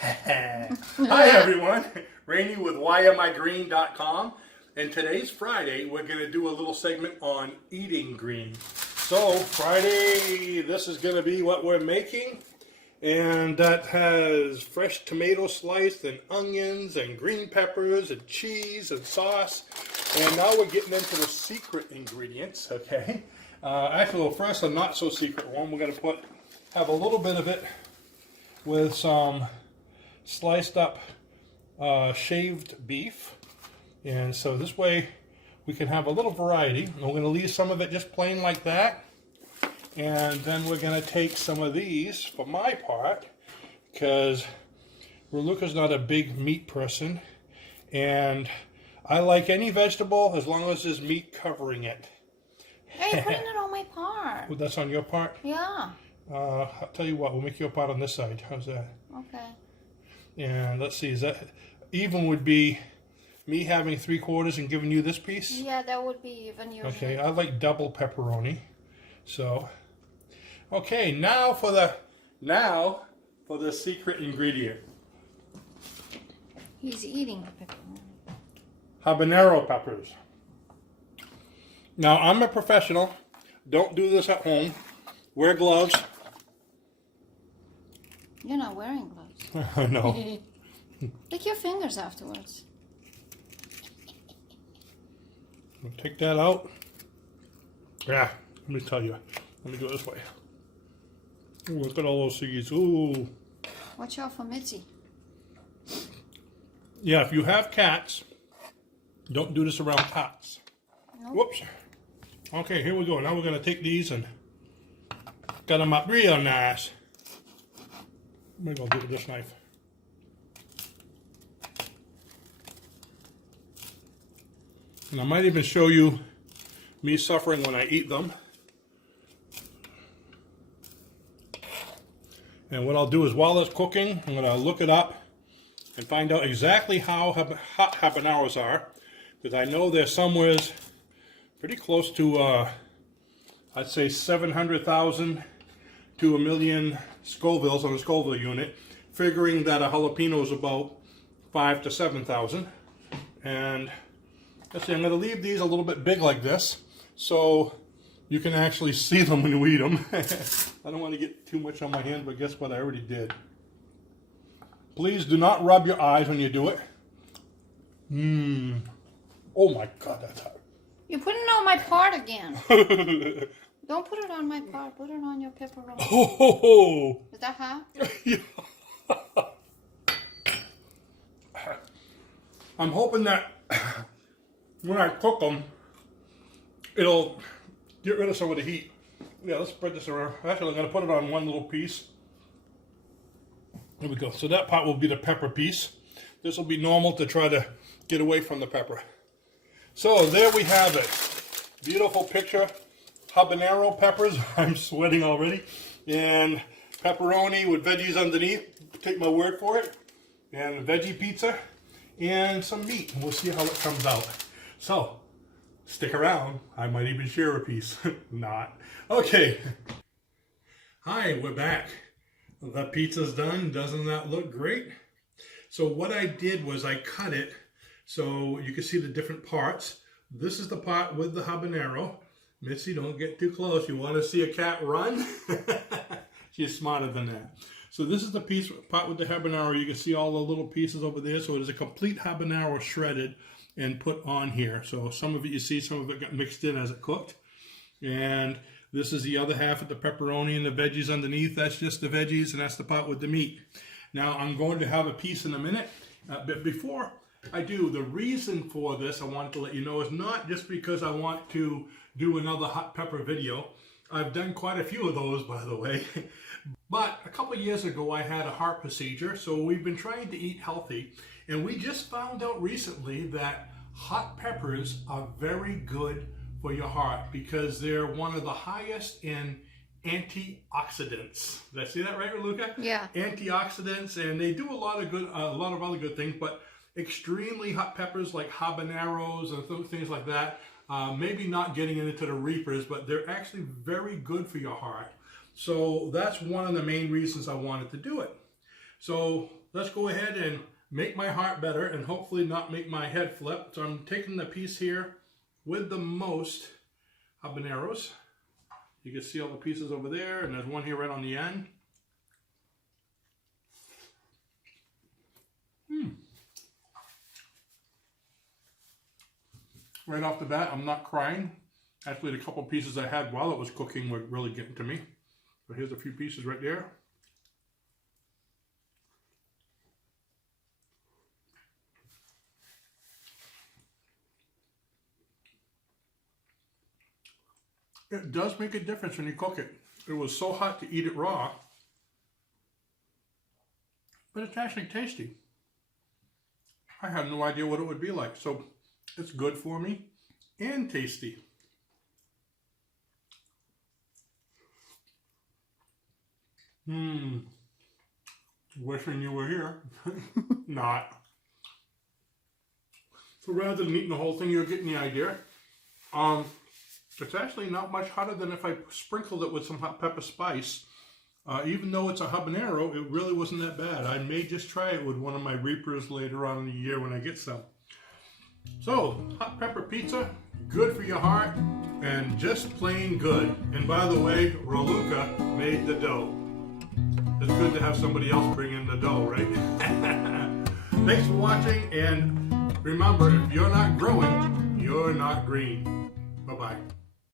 Hi everyone, Rainey with whyamigreen.com, and today's Friday. We're going to do a little segment on eating green. So Friday, this is going to be what we're making, and that has fresh tomato sliced and onions and green peppers and cheese and sauce. And now we're getting into the secret ingredients, okay? Actually, well, first a not so secret one. We're going to have a little bit of it with some sliced up shaved beef, and so this way we can have a little variety. And we're going to leave some of it just plain like that, and then we're going to take some of these for my part, because Raluca's not a big meat person, and I like any vegetable as long as there's meat covering it. Hey, putting it on my part. Well, that's on your part? Yeah. I'll tell you what, we'll make your part on this side. How's that? Okay. And let's see, is that even would be me having 3/4 and giving you this piece? Yeah, that would be even usually. Okay, I like double pepperoni. So, okay, now for the secret ingredient. He's eating the pepperoni. Habanero peppers. Now, I'm a professional. Don't do this at home. Wear gloves. You're not wearing gloves. No. Lick your fingers afterwards. Take that out. Yeah, let me tell you. Let me go this way. Ooh, look at all those seeds. Ooh. Watch out for Mitzi. Yeah, if you have cats, don't do this around cats. Nope. Whoops. Okay, here we go. Now we're going to take these and cut them up real nice. Maybe I'll do it with this knife. And I might even show you me suffering when I eat them. And what I'll do is while it's cooking, I'm going to look it up and find out exactly how hot habaneros are. Because I know they're somewhere pretty close to, I'd say 700,000 to 1 million Scovilles on the Scoville unit, figuring that a jalapeno is about 5 to 7,000. And let's see, I'm going to leave these a little bit big like this, so you can actually see them when you eat them. I don't want to get too much on my hand, but guess what? I already did. Please do not rub your eyes when you do it. Oh my God, that's hot. You're putting it on my part again. Don't put it on my part. Put it on your pepperoni. Oh, Is that hot? yeah. I'm hoping that when I cook them, it'll get rid of some of the heat. Yeah, let's spread this around. Actually, I'm going to put it on one little piece. There we go. So that part will be the pepper piece. This will be normal to try to get away from the pepper. So there we have it. Beautiful picture. Habanero peppers. I'm sweating already. And pepperoni with veggies underneath. Take my word for it. And veggie pizza. And some meat. We'll see how it comes out. So, stick around. I might even share a piece. Not. Okay. Hi, we're back. The pizza's done. Doesn't that look great? So what I did was I cut it so you can see the different parts. This is the part with the habanero. Missy, don't get too close. You want to see a cat run? She's smarter than that. So this is the part with the habanero. You can see all the little pieces over there. So it is a complete habanero shredded and put on here. So some of it you see, some of it got mixed in as it cooked. And this is the other half of the pepperoni and the veggies underneath. That's just the veggies, and that's the part with the meat. Now I'm going to have a piece in a minute. But before I do, the reason for this I wanted to let you know is not just because I want to do another hot pepper video. I've done quite a few of those, by the way. But a couple of years ago I had a heart procedure, so we've been trying to eat healthy. And we just found out recently that hot peppers are very good for your heart because they're one of the highest in antioxidants. Did I say that right, Raluca? Yeah. Antioxidants, and they do a lot of other good things, but extremely hot peppers like habaneros and things like that, maybe not getting into the reapers, but they're actually very good for your heart. So that's one of the main reasons I wanted to do it. So let's go ahead and make my heart better and hopefully not make my head flip. So I'm taking the piece here with the most habaneros. You can see all the pieces over there, and there's one here right on the end. Right off the bat, I'm not crying. Actually, the couple pieces I had while it was cooking were really getting to me. So here's a few pieces right there. It does make a difference when you cook it. It was so hot to eat it raw, but it's actually tasty. I had no idea what it would be like, so it's good for me and tasty. Wishing you were here. Not. So rather than eating the whole thing, you're getting the idea. It's actually not much hotter than if I sprinkled it with some hot pepper spice. Even though it's a habanero, it really wasn't that bad. I may just try it with one of my Reapers later on in the year when I get some. So, hot pepper pizza, good for your heart, and just plain good. And by the way, Raluca made the dough. It's good to have somebody else bring in the dough, right? Thanks for watching, and remember, if you're not growing, you're not green. Bye-bye.